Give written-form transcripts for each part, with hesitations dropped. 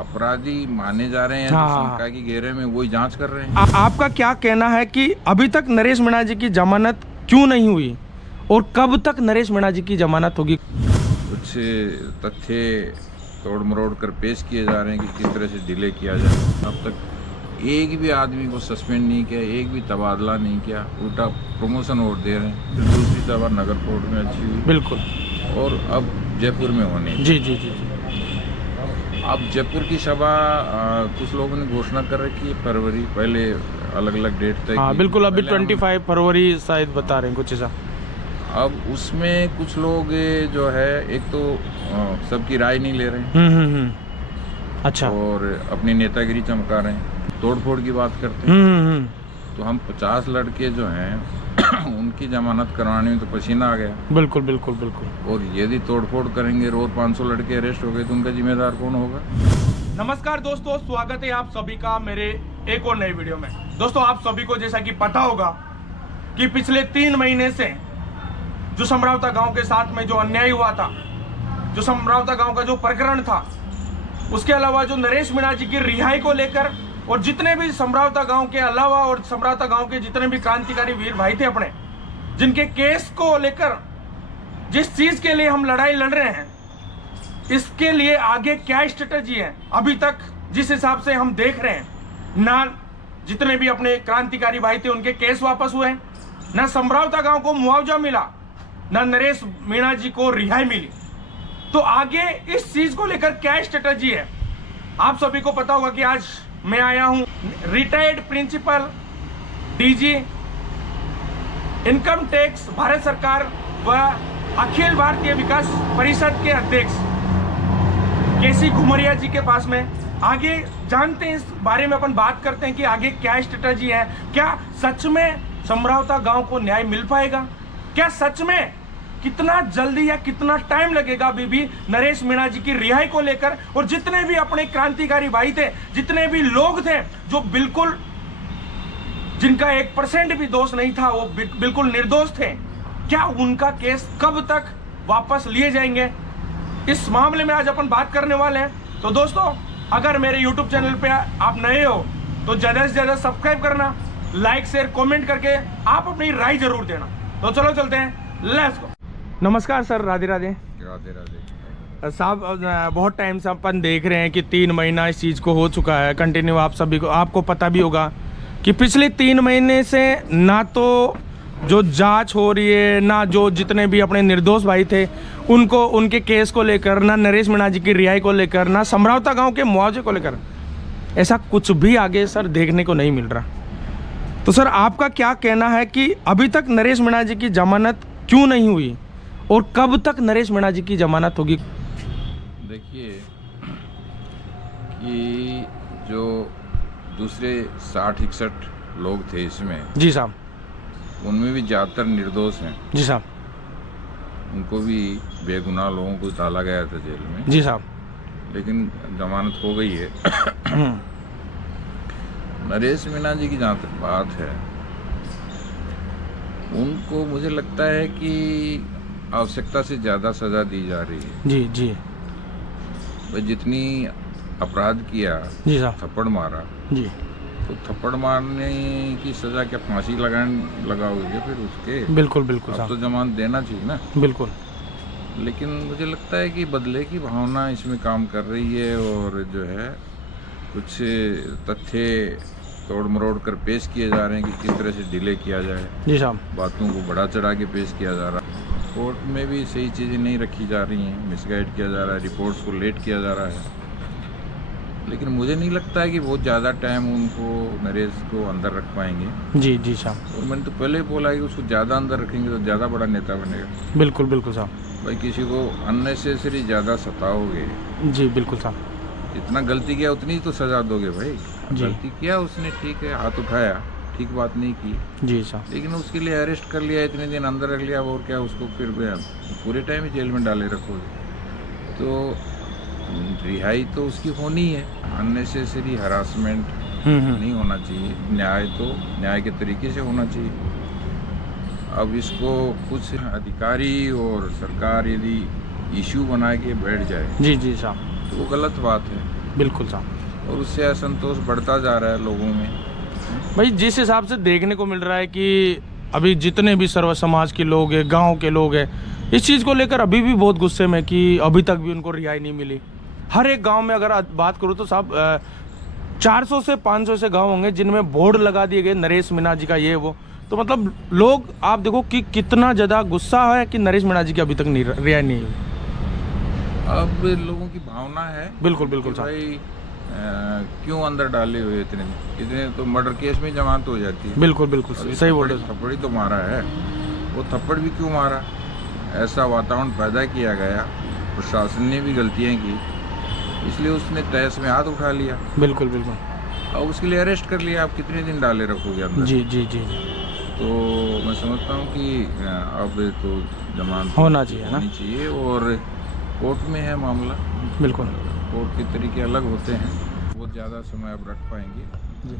अपराधी माने जा रहे हैं, हाँ, जो हाँ, शंका की घेरे में वही जांच कर रहे हैं। आपका क्या कहना है कि अभी तक नरेश मीणा जी की जमानत क्यों नहीं हुई और कब तक नरेश मीणा जी की जमानत होगी? कुछ तथ्य तोड़ मरोड़ कर पेश किए जा रहे हैं कि किस तरह से डिले किया जाए। अब तक एक भी आदमी को सस्पेंड नहीं किया, एक भी तबादला नहीं किया, उल्टा प्रमोशन और दे रहे हैं। फिर दूसरी सभा नगर कोर्ट में अच्छी हुई, बिल्कुल, और अब जयपुर में होने। जी जी जी। अब जयपुर की सभा कुछ लोगों ने घोषणा कर रखी है फरवरी, पहले अलग अलग डेट तय हाँ की। बिल्कुल, अभी पहले हम- 25 फरवरी शायद बता रहे हैं कुछ ऐसा। अब उसमें कुछ लोग जो है, एक तो सबकी राय नहीं ले रहे हैं अच्छा। और अपनी नेतागिरी चमका रहे हैं, तोड़फोड़ की बात करते हैं। तो हम 50 लड़के जो हैं उनकी जमानत करवाने में तो पसीना आ गया। बिल्कुल बिल्कुल बिल्कुल। और यदि तोड़फोड़ करेंगे, रोज 500 लड़के अरेस्ट हो गए, तो उनका जिम्मेदार कौन होगा? नमस्कार दोस्तों, स्वागत है आप सभी का मेरे एक और नई वीडियो में। दोस्तों, आप सभी को जैसा कि पता होगा कि पिछले 3 महीने से जो समरावता गांव के साथ में जो अन्याय हुआ था, जो समरावता गांव का जो प्रकरण था, उसके अलावा जो नरेश मीणा जी की रिहाई को लेकर और जितने भी समरावता गांव के अलावा और समरावता गांव के जितने भी क्रांतिकारी वीर भाई थे अपने, जिनके केस को लेकर जिस चीज के लिए हम लड़ाई लड़ रहे हैं, इसके लिए आगे क्या स्ट्रेटजी है, अभी तक जिस हिसाब से हम देख रहे हैं, ना जितने भी अपने क्रांतिकारी भाई थे उनके केस वापस हुए, ना समरावता गांव को मुआवजा मिला, ना नरेश मीणा जी को रिहाई मिली। तो आगे इस चीज को लेकर क्या स्ट्रेटजी है, आप सभी को पता होगा कि आज मैं आया हूं retired principal DG income tax Bharat सरकार व अखिल भारतीय विकास परिषद के अध्यक्ष केसी घुमरिया जी के पास में। आगे जानते हैं, इस बारे में अपन बात करते हैं कि आगे क्या स्ट्रेटजी है। क्या सच में समरावता गांव को न्याय मिल पाएगा? क्या सच में कितना जल्दी या कितना टाइम लगेगा अभी भी नरेश मीणा जी की रिहाई को लेकर, और जितने भी अपने क्रांतिकारी भाई थे, जितने भी लोग थे जो बिल्कुल जिनका 1% भी दोष नहीं था, वो बिल्कुल निर्दोष थे, क्या उनका केस कब तक वापस लिए जाएंगे, इस मामले में आज अपन बात करने वाले हैं। तो दोस्तों, अगर मेरे YouTube चैनल पे आप नए हो तो ज्यादा से ज्यादा सब्सक्राइब करना, लाइक शेयर कमेंट करके आप अपनी राय जरूर देना। तो चलो चलते हैं, लेट्स गो। नमस्कार सर, राधे राधे। राधे राधे साहब, बहुत टाइम से अपन देख रहे हैं कि 3 महीना इस चीज़ को हो चुका है कंटिन्यू। आप सभी को, आपको पता भी होगा कि पिछले 3 महीने से ना तो जो जांच हो रही है, ना जो जितने भी अपने निर्दोष भाई थे उनको उनके केस को लेकर, ना नरेश मीणा जी की रिहाई को लेकर, ना समरावता गांव के मुआवजे को लेकर, ऐसा कुछ भी आगे सर देखने को नहीं मिल रहा। तो सर, आपका क्या कहना है कि अभी तक नरेश मीणा जी की जमानत क्यों नहीं हुई और कब तक नरेश मीणा जी की जमानत होगी? देखिए कि जो दूसरे 60-61 लोग थे इसमें, जी साहब। उनमें भी ज़्यादातर निर्दोष हैं। जी साहब। उनको भी बेगुनाह लोगों को डाला गया था जेल में। जी साहब। लेकिन जमानत हो गई है। नरेश मीणा जी की जहाँ तक बात है, उनको मुझे लगता है कि आवश्यकता से ज़्यादा सज़ा दी जा रही है। जी जी। भाई, जितनी अपराध किया, जी साहब। थप्पड़ मारा, जी। तो थप्पड़ मारने की सज़ा क्या फांसी लगाओगे फिर उसके? बिल्कुल बिल्कुल अब तो साहब, जमानत देना चाहिए ना। बिल्कुल। लेकिन मुझे लगता है कि बदले की भावना इसमें काम कर रही है, और जो है कुछ तथ्य तोड़ मरोड़ कर पेश किए जा रहे हैं कि किस तरह से डिले किया जाए। जी साहब। बातों को बढ़ा चढ़ा के पेश किया जा रहा है। कोर्ट में भी सही चीज़ें नहीं रखी जा रही हैं, मिसगाइड किया जा रहा है, रिपोर्ट्स को लेट किया जा रहा है। लेकिन मुझे नहीं लगता है कि बहुत ज़्यादा टाइम उनको, नरेश को अंदर रख पाएंगे। जी जी साहब। और मैंने तो पहले ही बोला कि उसको ज़्यादा अंदर रखेंगे तो ज़्यादा बड़ा नेता बनेगा। बिल्कुल बिल्कुल साहब। भाई, किसी को अननेसेसरी ज़्यादा सताओगे, जी बिल्कुल साहब। जितना गलती किया उतनी तो सजा दोगे भाई। जी। गलती किया उसने, ठीक है, हाथ उठाया, ठीक बात नहीं की, जी साहब। लेकिन उसके लिए अरेस्ट कर लिया, इतने दिन अंदर रख लिया, और क्या उसको फिर पूरे टाइम ही जेल में डाले रखोगे? तो रिहाई तो उसकी होनी है। अननेसेसरी हरासमेंट नहीं होना चाहिए। न्याय तो न्याय के तरीके से होना चाहिए। अब इसको कुछ अधिकारी और सरकार यदि इशू बना के बैठ जाए, जी जी साहब, तो वो गलत बात है। बिल्कुल साहब। और उससे असंतोष बढ़ता जा रहा है लोगों में। भाई जिस हिसाब से देखने को मिल रहा है कि अभी जितने भी सर्व समाज के लोग हैं, गांव के लोग हैं, इस चीज़ को लेकर अभी भी बहुत गुस्से में कि अभी तक भी उनको रिहाई नहीं मिली। हर एक गांव में अगर बात करूँ तो साहब 400 से 500 से गांव होंगे जिनमें बोर्ड लगा दिए गए नरेश मीणा जी का ये वो। तो मतलब लोग आप देखो कि कितना ज़्यादा गुस्सा है कि नरेश मीणा जी की अभी तक नहीं रिहाई नहीं हुई। अब लोगों की भावना है बिल्कुल बिल्कुल कि साहब। भाई क्यों अंदर डाले हुए इतने तो मर्डर केस में जमानत हो जाती है। बिल्कुल बिल्कुल अभी सही बोल रहे हो। थप्पड़ ही तो मारा है, वो थप्पड़ भी क्यों मारा? ऐसा वातावरण पैदा किया गया, प्रशासन ने भी गलतियां की, इसलिए उसने तहस में हाथ उठा लिया। बिल्कुल बिल्कुल। और उसके लिए अरेस्ट कर लिया। आप कितने दिन डाले रखोगे अंदर? जी जी जी। तो मैं समझता हूँ कि अब तो जमानत होना चाहिए ना। होनी चाहिए। और कोर्ट में है मामला, बिल्कुल। कोर्ट के तरीके अलग होते हैं, बहुत ज़्यादा समय अब रख पाएंगे,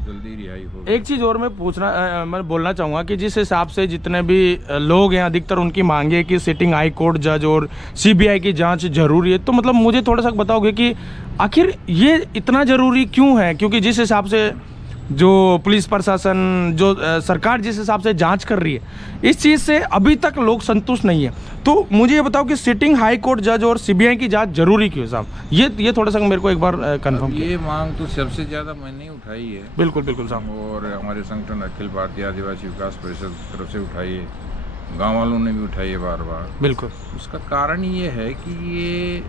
जल्दी रिहाई होगी। एक चीज़ और मैं बोलना चाहूँगा कि जिस हिसाब से जितने भी लोग हैं अधिकतर उनकी मांग है कि सिटिंग हाई कोर्ट जज और सीबीआई की जांच जरूरी है। तो मतलब मुझे थोड़ा सा बताओगे कि आखिर ये इतना ज़रूरी क्यों है? क्योंकि जिस हिसाब से जो पुलिस प्रशासन जो सरकार जिस हिसाब से जांच कर रही है इस चीज़ से अभी तक लोग संतुष्ट नहीं है। तो मुझे ये बताओ कि सिटिंग हाई कोर्ट जज और सीबीआई की जांच जरूरी क्यों है साहब? ये थोड़ा सा मेरे को एक बार कंफर्म ये मांग तो सबसे ज़्यादा मैंने उठाई है। बिल्कुल बिल्कुल साहब। और हमारे संगठन अखिल भारतीय आदिवासी विकास परिषद की तरफ से उठाई है, गाँव वालों ने भी उठाई है बार बार। बिल्कुल। उसका कारण ये है कि ये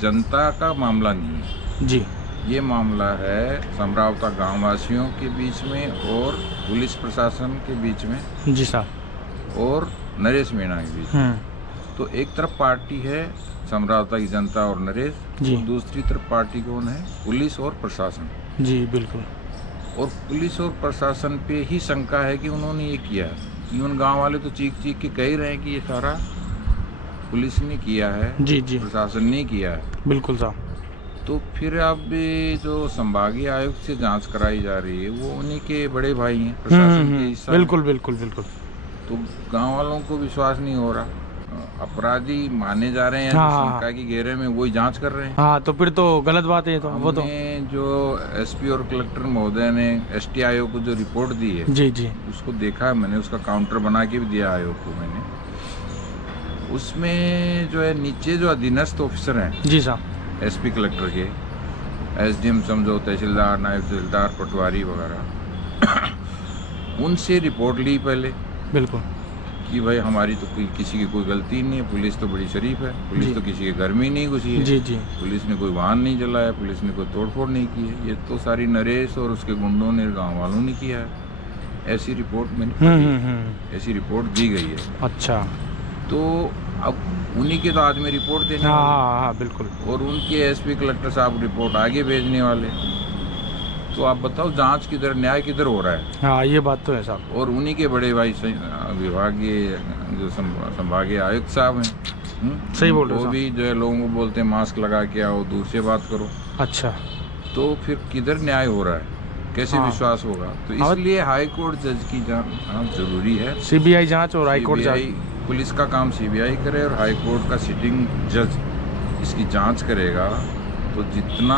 जनता का मामला नहीं है जी। ये मामला है समरावता गाँव वासियों के बीच में और पुलिस प्रशासन के बीच में जी साहब और नरेश मीणा के बीच में। तो एक तरफ पार्टी है समरावता की जनता और नरेश, जी। और दूसरी तरफ पार्टी कौन है? पुलिस और प्रशासन। जी बिल्कुल। और पुलिस और प्रशासन पे ही शंका है कि उन्होंने ये किया है। इवन गांव वाले तो चीख चीख के कह ही रहे हैं कि ये सारा पुलिस ने किया है, जी जी प्रशासन ने किया है। बिल्कुल साहब। तो फिर अब जो संभागीय आयुक्त से जांच कराई जा रही है वो उन्हीं के बड़े भाई हैं, प्रशासन के हिस्सा हैं। बिल्कुल बिल्कुल बिल्कुल। तो गांव वालों को विश्वास नहीं हो रहा। अपराधी माने जा रहे हैं, हाँ, जो हाँ, शंका की घेरे में वही जांच कर रहे हैं। हाँ तो फिर तो गलत बात है। तो वो तो हमने जो एसपी और कलेक्टर महोदय ने एसटी आयोग को जो रिपोर्ट दी है जी जी उसको देखा है मैंने, उसका काउंटर बना के भी दिया आयोग को मैंने। उसमें जो है नीचे जो अधीनस्थ ऑफिसर हैं जी साहब, एसपी कलेक्टर के, एसडीएम समझो, तहसीलदार, नायब तहसीलदार, पटवारी वगैरह, उनसे रिपोर्ट ली पहले बिल्कुल कि भाई हमारी तो किसी की कोई गलती नहीं है, पुलिस तो बड़ी शरीफ है, पुलिस तो किसी के घर में ही नहीं घुसी है, जी जी पुलिस ने कोई वाहन नहीं जलाया, पुलिस ने कोई तोड़फोड़ नहीं की है, ये तो सारी नरेश और उसके गुंडों ने, गाँव वालों ने किया है। ऐसी रिपोर्ट मैंने ऐसी रिपोर्ट दी गई है। अच्छा। तो अब उन्हीं के तो आदमी रिपोर्ट देने हाँ वाले, हाँ हाँ बिल्कुल। और उनके एसपी कलेक्टर साहब रिपोर्ट आगे भेजने वाले। तो आप बताओ जांच किधर, न्याय किधर हो रहा है? हाँ ये बात तो है साहब। और उन्हीं के बड़े भाई विभागीय जो संभागीय आयुक्त साहब हैं, सही बोल रहे हो वो भी जो है लोगों को बोलते हैं मास्क लगा के आओ, दूर से बात करो। अच्छा। तो फिर किधर न्याय हो रहा है, कैसे हाँ। विश्वास होगा? तो इसलिए हाई कोर्ट जज की जांच जरूरी है। सीबीआई जांच और हाई कोर्ट जांच। पुलिस का काम सीबीआई करे और हाई कोर्ट का सिटिंग जज इसकी जांच करेगा। तो जितना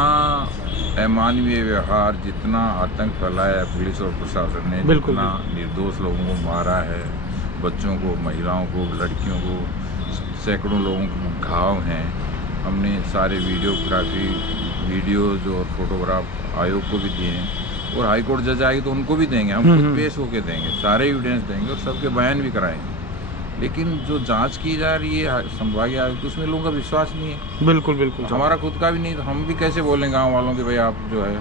अमानवीय व्यवहार, जितना आतंक फैलाया है पुलिस और प्रशासन ने, जितना निर्दोष लोगों को मारा है, बच्चों को, महिलाओं को, लड़कियों को, सैकड़ों लोगों को घाव हैं। हमने सारे वीडियोज और फोटोग्राफ आयोग को भी दिए हैं, और हाई कोर्ट जज आएगी तो उनको भी देंगे, हम खुद पेश होके देंगे, सारे एविडेंस देंगे और सबके बयान भी कराएंगे। लेकिन जो जांच की जा रही है संभागीय आयुक्त, उसमें लोगों का विश्वास नहीं है। बिल्कुल बिल्कुल। हमारा खुद का भी नहीं, तो हम भी कैसे बोलें गांव वालों के भाई आप जो है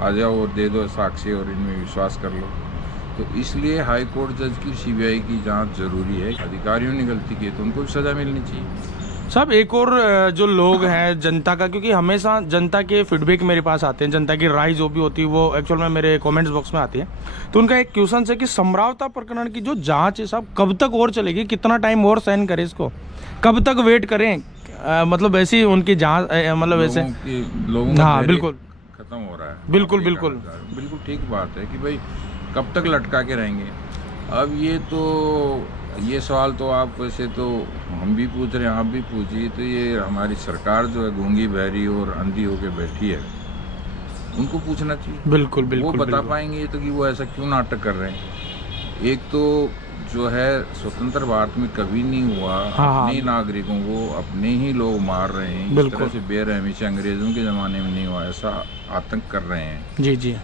आ जाओ और दे दो साक्ष्य और इनमें विश्वास कर लो। तो इसलिए हाई कोर्ट जज की, सीबीआई की जांच जरूरी है। अधिकारियों ने गलती की तो उनको भी सजा मिलनी चाहिए। साहब एक और जो लोग हैं जनता का, क्योंकि हमेशा जनता के फीडबैक मेरे पास आते हैं, जनता की राय जो भी होती है वो एक्चुअल में मेरे कमेंट्स बॉक्स में आती है। तो उनका एक क्वेश्चन है कि समरावता प्रकरण की जो जांच है साहब कब तक और चलेगी, कितना टाइम और सहन करें इसको, कब तक वेट करें? मतलब ऐसी उनकी जांच, मतलब ऐसे लोगों का हाँ बिल्कुल खत्म हो रहा है। बिल्कुल बिल्कुल बिल्कुल ठीक बात है कि भाई कब तक लटका के रहेंगे। अब ये सवाल तो आप वैसे तो हम भी पूछ रहे हैं, आप भी पूछिए। तो ये हमारी सरकार जो है गूंगी बहरी और अंधी होके बैठी है। उनको पूछना चाहिए। बिल्कुल वो बिल्कुल बता बिल्कुल। पाएंगे तो कि वो ऐसा क्यों नाटक कर रहे हैं। एक तो जो है स्वतंत्र भारत में कभी नहीं हुआ, हाँ, अपने नागरिकों को अपने ही लोग मार रहे हैं, इस बिल्कुल। तरह से बेरहमी से अंग्रेजों के ज़माने में नहीं हुआ, ऐसा आतंक कर रहे हैं। जी जी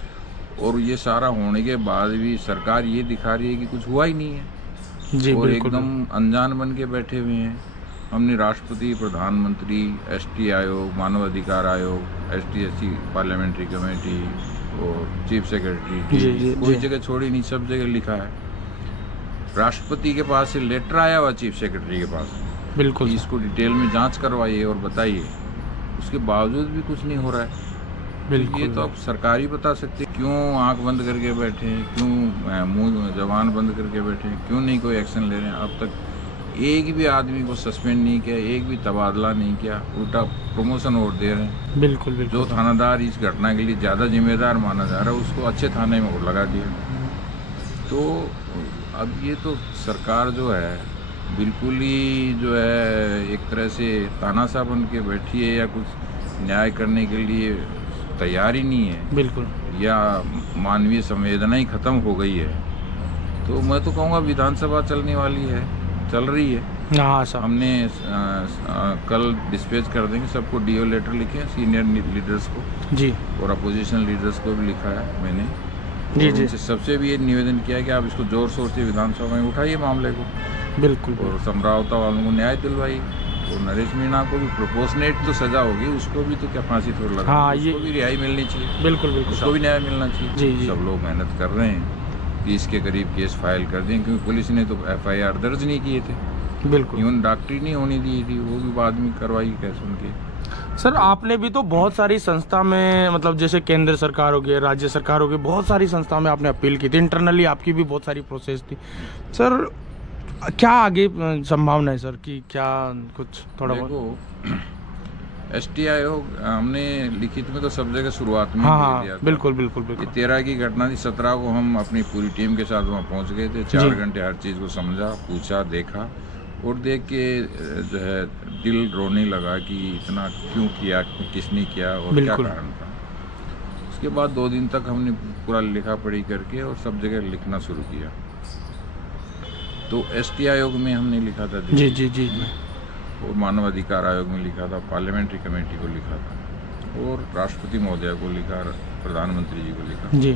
और ये सारा होने के बाद भी सरकार ये दिखा रही है कि कुछ हुआ ही नहीं है, जी और बिल्कुल एकदम अनजान बन के बैठे हुए हैं। हमने राष्ट्रपति, प्रधानमंत्री, एसटी आयोग, मानव अधिकार आयोग, एसटी पार्लियामेंट्री कमेटी और चीफ सेक्रेटरी, जी, कोई जी। जगह छोड़ी नहीं, सब जगह लिखा है। राष्ट्रपति के पास से लेटर आया हुआ चीफ सेक्रेटरी के पास बिल्कुल कि सर, इसको डिटेल में जांच करवाइए और बताइए, उसके बावजूद भी कुछ नहीं हो रहा है। बिल्कुल ये तो अब सरकार ही बता सकती है क्यों आंख बंद करके बैठे हैं, क्यों मुंह जबान बंद करके बैठे हैं, क्यों नहीं कोई एक्शन ले रहे हैं। अब तक एक भी आदमी को सस्पेंड नहीं किया, एक भी तबादला नहीं किया, उल्टा प्रमोशन और दे रहे हैं। बिल्कुल जो बिल्कुल सर। थानादार इस घटना के लिए ज़्यादा जिम्मेदार माना जा रहा है उसको अच्छे थाने में और लगा दिया। तो अब ये तो सरकार जो है बिल्कुल ही जो है एक तरह से तानाशाह बन के बैठी है, या कुछ न्याय करने के लिए तैयार ही नहीं है, बिल्कुल या मानवीय संवेदना ही खत्म हो गई है। तो मैं तो कहूँगा विधानसभा चलने वाली है, चल रही है। हाँ सर, हमने कल डिस्पैच कर देंगे सबको, डीओ लेटर लिखे हैं सीनियर लीडर्स को जी और अपोजिशन लीडर्स को भी लिखा है मैंने। जी और जी उनसे सबसे भी ये निवेदन किया है कि आप इसको जोर शोर से विधानसभा में उठाइए मामले को, बिल्कुल और समरावता वालों को न्याय दिलवाइए। और नरेश मीणा को भी प्रोपोर्शनेट तो सजा होगी, उसको भी तो क्या फांसी थोड़ी लगा, हाँ, उसको ये- भी रिहाई मिलनी चाहिए, बिल्कुल बिल्कुल उसको सर। भी न्याय मिलना चाहिए। जी, जी। सब लोग मेहनत कर रहे हैं, 30 के करीब केस फाइल कर दिए, क्योंकि पुलिस ने तो FIR दर्ज नहीं किए थे, बिल्कुल इवन डॉक्टरी नहीं होनी दी थी, वो भी बाद में करवाई कैसे उनके। सर, आपने भी तो बहुत सारी संस्था में, मतलब जैसे केंद्र सरकार हो गई, राज्य सरकार हो गई, बहुत सारी संस्था में आपने अपील की थी, इंटरनली आपकी भी बहुत सारी प्रोसेस थी। सर क्या आगे संभावना है सर, कि क्या कुछ थोड़ा बहुत? देखो ST आयोग हमने लिखित में तो सब जगह शुरुआत में हाँ ही हाँ दे दिया था। बिल्कुल बिल्कुल ये बिल्कुल 13 की घटना थी, 17 को हम अपनी पूरी टीम के साथ वहाँ पहुँच गए थे। 4 जी। घंटे हर चीज़ को समझा, पूछा, देखा, और देख के जो है दिल रोने लगा कि इतना क्यों किया, किसने किया और क्या बिल्कुल। कारण था। उसके बाद 2 दिन तक हमने पूरा लिखा पढ़ी करके और सब जगह लिखना शुरू किया। तो ST आयोग में हमने लिखा था जी जी जी और मानव अधिकार आयोग में लिखा था, पार्लियामेंट्री कमेटी को लिखा था, और राष्ट्रपति महोदय को लिखा, प्रधानमंत्री जी को लिखा। जी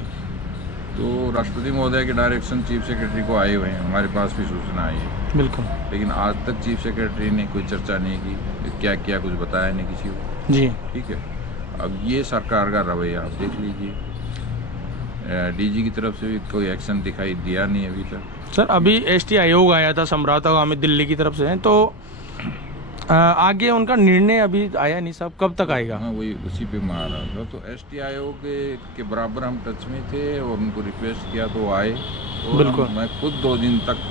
तो राष्ट्रपति महोदय के डायरेक्शन चीफ सेक्रेटरी को आए हुए हैं, हमारे पास भी सूचना आई है, बिल्कुल लेकिन आज तक चीफ सेक्रेटरी ने कोई चर्चा नहीं की, क्या किया कुछ बताया नहीं किसी को। जी ठीक है, अब ये सरकार का रवैया आप देख लीजिए। DG की तरफ से भी कोई एक्शन दिखाई दिया नहीं अभी तक। सर, अभी ST आयोग आया था समरावता गाँव में, दिल्ली की तरफ से है, तो आगे उनका निर्णय अभी आया नहीं साहब, कब तक आएगा? हाँ, वही उसी पे मैं आ रहा था। तो ST आयोग के बराबर हम टच में थे और उनको रिक्वेस्ट किया तो आए, और बिल्कुल। मैं खुद 2 दिन तक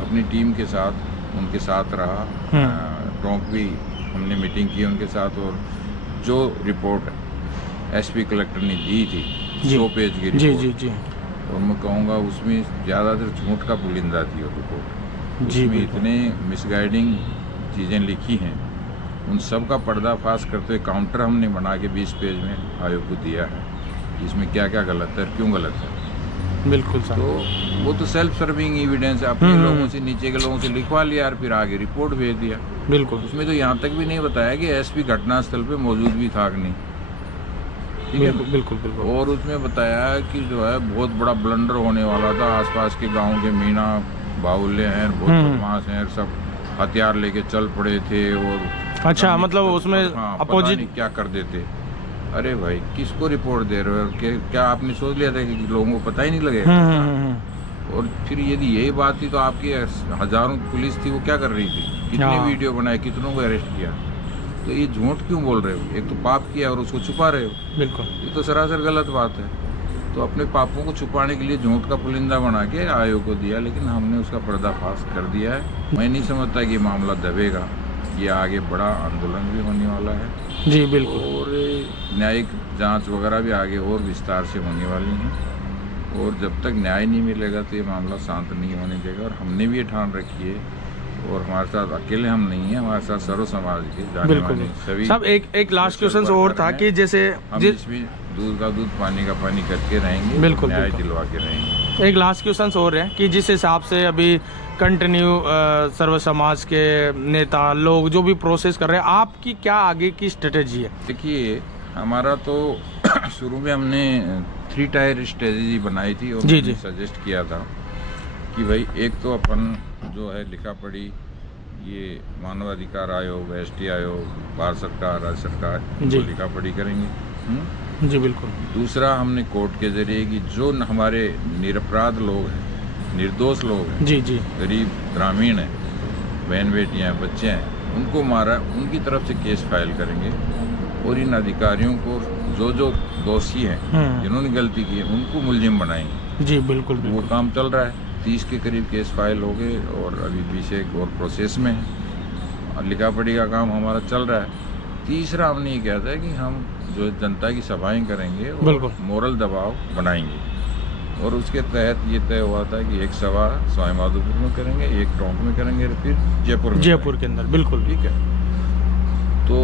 अपनी टीम के साथ उनके साथ रहा। टोंक भी हमने मीटिंग की उनके साथ, और जो रिपोर्ट SP कलेक्टर ने दी थी, जी। 100 पेज की जी रिपोर्ट, जी जी और मैं कहूँगा उसमें ज़्यादातर झूठ का पुलिंदा थी वो रिपोर्ट। जी उसमें बिल्कुल। इतने मिसगाइडिंग चीज़ें लिखी हैं, उन सब का पर्दाफाश करते हुए काउंटर हमने बना के 20 पेज में आयोग को दिया है, इसमें क्या क्या गलत है, क्यों गलत है। बिल्कुल सर। तो वो तो सेल्फ सर्विंग एविडेंस है, अपने लोगों से, नीचे के लोगों से लिखवा लिया और फिर आगे रिपोर्ट भेज दिया। बिल्कुल उसमें तो यहाँ तक भी नहीं बताया कि SP घटनास्थल पे मौजूद भी था कि नहीं। ठीक है, बिल्कुल बिल्कुल बिल्कुल और उसमें बताया कि जो है बहुत बड़ा ब्लंडर होने वाला था, आसपास के गांव के मीणा बाहुल्य हैं, बहुत बदमाश हैं, सब हथियार लेके चल पड़े थे, और अच्छा, मतलब उसमें हाँ, पता अपोजिट। नहीं क्या कर देते। अरे भाई, किसको रिपोर्ट दे रहे हो? क्या आपने सोच लिया था कि लोगों को पता ही नहीं लगेगा? और फिर यदि यही बात थी तो आपकी हजारों पुलिस थी, वो क्या कर रही थी? कितने हाँ। वीडियो बनाए, कितनों को अरेस्ट किया? तो ये झूठ क्यों बोल रहे हो? एक तो पाप किया और उसको छुपा रहे हो, बिल्कुल ये तो सरासर गलत बात है। तो अपने पापों को छुपाने के लिए झूठ का पुलिंदा बना के आयोग को दिया, लेकिन हमने उसका पर्दाफाश कर दिया है। मैं नहीं समझता कि ये मामला दबेगा, ये आगे बड़ा आंदोलन भी होने वाला है, जी बिल्कुल। और न्यायिक जांच वगैरह भी आगे और विस्तार से होने वाली हैं, और जब तक न्याय नहीं मिलेगा तो ये मामला शांत नहीं होने देगा। और हमने भी ये ठान रखी है, और हमारे साथ अकेले हम नहीं हैं, हमारे साथ सर्व समाज के जाने बिल्कुल वाले सभी। साहब, एक लास्ट क्वेश्चन और था कि जैसे हम जिस इसमें दूध का दूध पानी का पानी करके रहेंगे, बिल्कुल, न्याय बिल्कुल। दिलवा के रहेंगे। एक लास्ट क्वेश्चन हो रहे हैं कि जिस हिसाब से अभी कंटिन्यू सर्व समाज के नेता लोग जो भी प्रोसेस कर रहे हैं, आपकी क्या आगे की स्ट्रेटेजी है? देखिए, हमारा तो शुरू में हमने 3 टायर स्ट्रेटेजी बनाई थी और जी, जी। सजेस्ट किया था कि भाई एक तो अपन जो है लिखा पढ़ी, ये मानवाधिकार आयोग, ST आयोग, भारत सरकार, राज्य सरकार जी। जो लिखा पढ़ी करेंगे। जी बिल्कुल। दूसरा, हमने कोर्ट के जरिए कि जो हमारे निरपराध लोग हैं, निर्दोष लोग हैं, जी जी गरीब ग्रामीण हैं, बहन बेटियां हैं, बच्चे हैं, उनको मारा, उनकी तरफ से केस फाइल करेंगे और इन अधिकारियों को जो दोषी हैं, जिन्होंने गलती की है, उनको मुलजिम बनाएंगे। जी बिल्कुल वो बिल्कुल। काम चल रहा है, 30 के करीब केस फाइल हो गए और अभी पीछे एक और प्रोसेस में है और लिखा पढ़ी का काम हमारा चल रहा है। तीसरा, हमने ये कहा था कि हम जो जनता की सभाएं करेंगे बिल्कुल। और मोरल दबाव बनाएंगे और उसके तहत ये तय हुआ था कि एक सभा सवाई माधोपुर में करेंगे, एक टोंक में करेंगे, फिर जयपुर के अंदर। बिल्कुल ठीक है। तो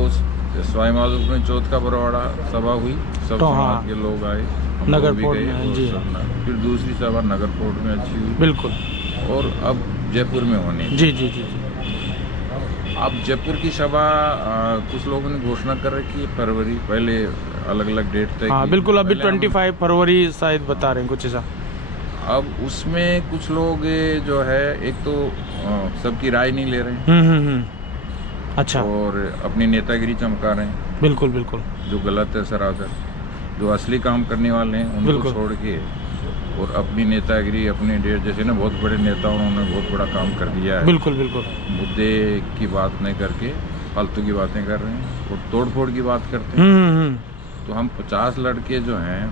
सवाई माधोपुर में चौथ का बरवाड़ा सभा हुई, सब तो समाज हाँ। के लोग आए, हम नगर लोग भी फोर्ट गए में, और जी। सब फिर दूसरी सभा नगर फोर्ट में अच्छी हुई बिल्कुल। और अब जयपुर में होनी है। जी जी जी जी। अब जयपुर की सभा कुछ लोगों ने घोषणा कर रखी है फरवरी, पहले अलग अलग डेट तय हाँ की। बिल्कुल, अभी पहले हम- 25 फरवरी शायद बता रहे हैं कुछ ऐसा। अब उसमें कुछ लोग जो है, एक तो सबकी राय नहीं ले रहे हैं अच्छा। और अपनी नेतागिरी चमका रहे हैं, बिल्कुल बिल्कुल। जो गलत है सरासर। जो असली काम करने वाले हैं उनको बिल्कुल। छोड़ के और अपनी नेतागिरी, अपनी डेट, जैसे ना बहुत बड़े नेताओं ने बहुत बड़ा काम कर दिया है, बिल्कुल बिल्कुल। मुद्दे की बात नहीं करके फालतू की बातें कर रहे हैं और तोड़ फोड़ की बात करते हैं। तो हम 50 लड़के जो हैं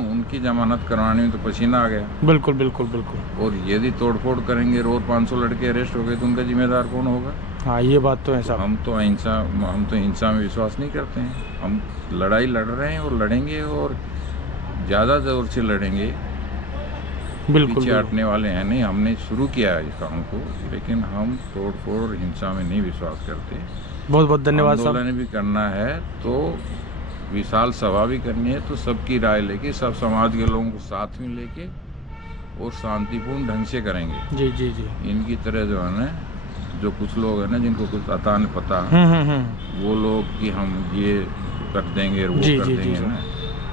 उनकी जमानत करवाने में तो पसीना आ गया। बिल्कुल बिल्कुल बिल्कुल। और यदि तोड़फोड़ करेंगे, रोज 500 लड़के अरेस्ट हो गए, तो उनका जिम्मेदार कौन होगा? हाँ ये बात तो है साहब। हम तो हिंसा में विश्वास नहीं करते हैं। हम लड़ाई लड़ रहे हैं और लड़ेंगे और ज़्यादा जोर से लड़ेंगे। बिल्कुल पीछे बिल्कुल। हटने वाले हैं नहीं। हमने शुरू किया है इस काम को, लेकिन हम तोड़फोड़ और हिंसा में नहीं विश्वास करते। बहुत बहुत धन्यवाद साहब। आंदोलन भी करना है तो विशाल सभा भी करनी है, तो सबकी राय लेके, सब समाज के लोगों को साथ में लेके और शांतिपूर्ण ढंग से करेंगे। जी जी जी। इनकी तरह जो है ना, जो कुछ लोग हैं ना, जिनको कुछ अता नहीं पता, वो लोग कि हम ये कर देंगे और वो जी, कर जी, जी, देंगे ना,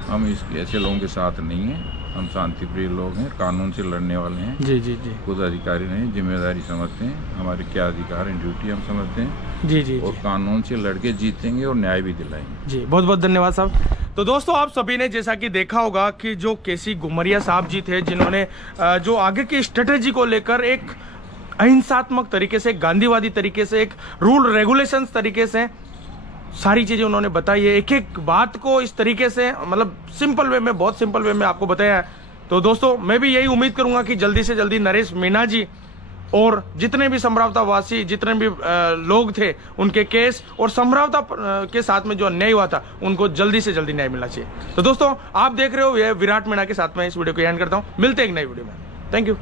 हम ऐसे लोगों के साथ नहीं हैं। हम शांति प्रिय लोग हैं, कानून से लड़ने वाले हैं। जी जी जी। खुद अधिकारी नहीं, जिम्मेदारी समझते हैं, हमारे क्या अधिकार हैं, ड्यूटी हम समझते हैं जी जी और जी। कानून से लड़के जीतेंगे और न्याय भी दिलाएंगे। जी बहुत बहुत धन्यवाद साहब। तो दोस्तों, आप सभी ने जैसा कि देखा होगा कि जो केसी घुमरिया साहब जी थे, जिन्होंने जो आगे की स्ट्रेटेजी को लेकर एक अहिंसात्मक तरीके से, गांधीवादी तरीके से, एक रूल रेगुलेशंस तरीके से सारी चीजें उन्होंने बताई है। एक एक बात को इस तरीके से, मतलब सिंपल वे में, बहुत सिंपल वे में आपको बताया है। तो दोस्तों, मैं भी यही उम्मीद करूंगा कि जल्दी से जल्दी नरेश मीणा जी और जितने भी समरावता वासी, जितने भी लोग थे, उनके केस और समरावता के साथ में जो अन्याय हुआ था, उनको जल्दी से जल्दी न्याय मिलना चाहिए। तो दोस्तों, आप देख रहे हो, ये विराट मीणा के साथ में इस वीडियो को एंड करता हूं। मिलते हैं एक नई वीडियो में। Thank you.